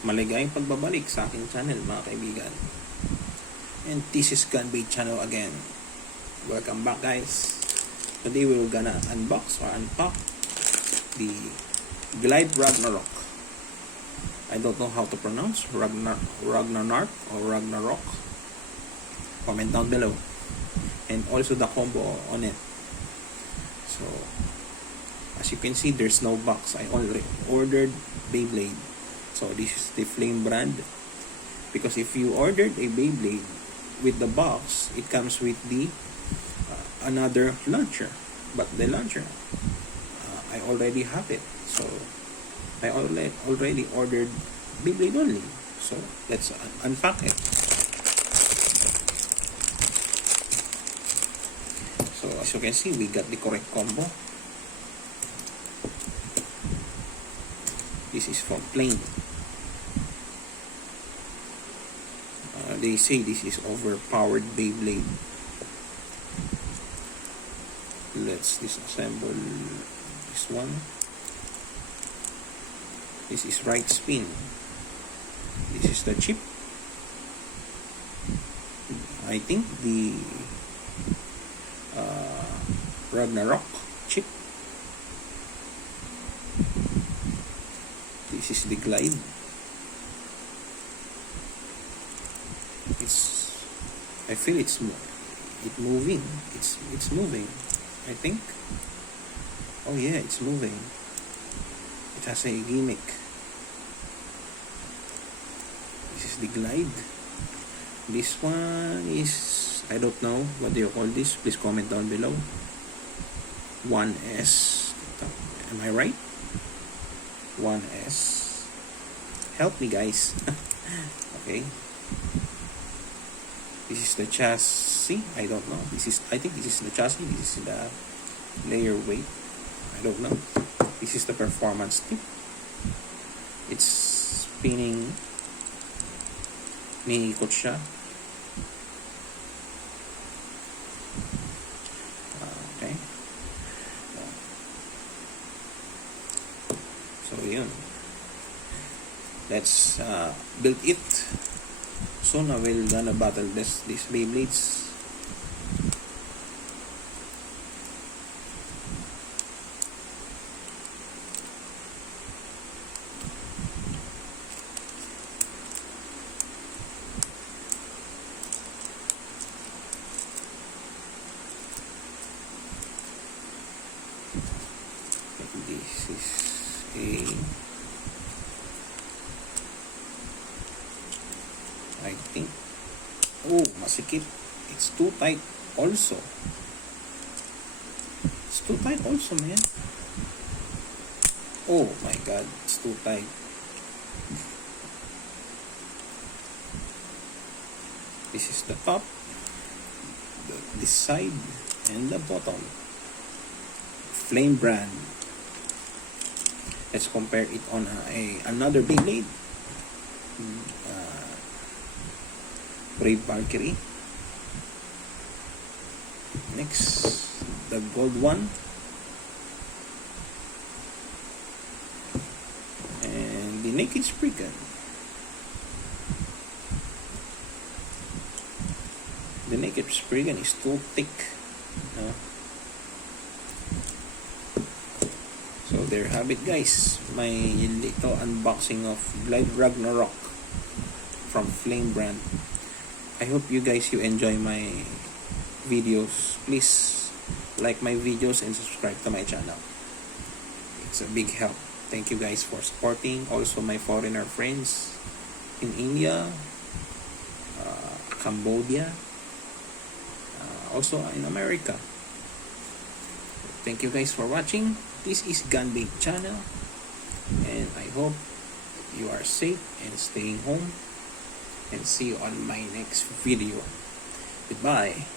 Maligayang pagbabalik sa aking channel, mga kaibigan. And this is Gunbait channel again. Welcome back, guys. Today we're gonna unbox or unpack the Glide Ragnarok. I don't know how to pronounce Ragnarok or Ragnarok. Comment down below. And also the combo on it. So, as you can see, there's no box. I already ordered Beyblade. So this is the Flame brand. Because if you ordered a Beyblade with the box, it comes with the another launcher. But the launcher, I already have it. So I already ordered Beyblade only. So let's unpack it. So as you can see, we got the correct combo. This is from Flame. They say this is overpowered Beyblade. Let's disassemble this one. This is right spin. This is the chip. I think the Ragnarok chip. This is the Glide. I feel it's moving. It's moving. I think. Oh yeah, it's moving. It has a gimmick. This is the Glide. This one is, I don't know, what do you call this? Please comment down below. 1S. Am I right? 1S. Help me, guys. Okay. This is the chassis. I don't know. I think this is the chassis. This is the layer weight. I don't know. This is the performance tip. It's spinning. Niikot siya. Okay. So yun. Let's build it. Soon I will gonna battle these Beyblades. This is a, I think, oh, masikip. It's too tight also. It's too tight also, man. Oh my god, it's too tight. This is the top, this side, and the bottom. Flame brand. Let's compare it on another Beyblade. Brave Valkyrie. Next, the gold one. And the Naked Spriggan. The Naked Spriggan is too thick. So there you have it, guys. My little unboxing of Glide Ragnarok from Flame brand. I hope you enjoy my videos. Please like my videos and subscribe to my channel. It's a big help. Thank you guys for supporting. Also my foreigner friends in India, Cambodia, also in America. Thank you guys for watching. This is Gunbait channel, and I hope you are safe and staying home, and see you on my next video. Goodbye.